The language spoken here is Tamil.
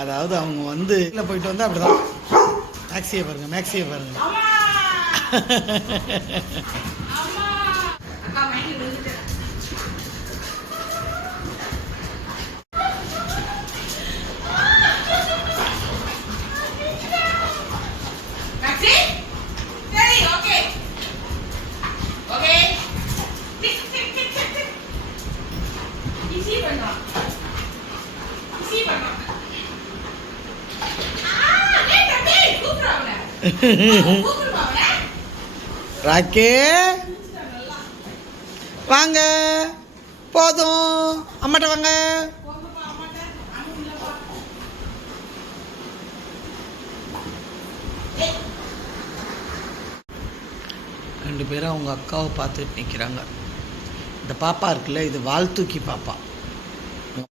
அதாவது அவங்க வந்து இல்லை போயிட்டு வந்து அப்படிதான். மேக்ஸியை பாருங்க, மேக்ஸியை பாருங்க. ராக்கே வாங்க, போதும், அம்மாட்ட வாங்க. ரெண்டு பேரும் அவங்க அக்காவை பார்த்துட்டு நிற்கிறாங்க. இந்த பாப்பா இருக்குல்ல, இது வால் தூக்கி பாப்பா.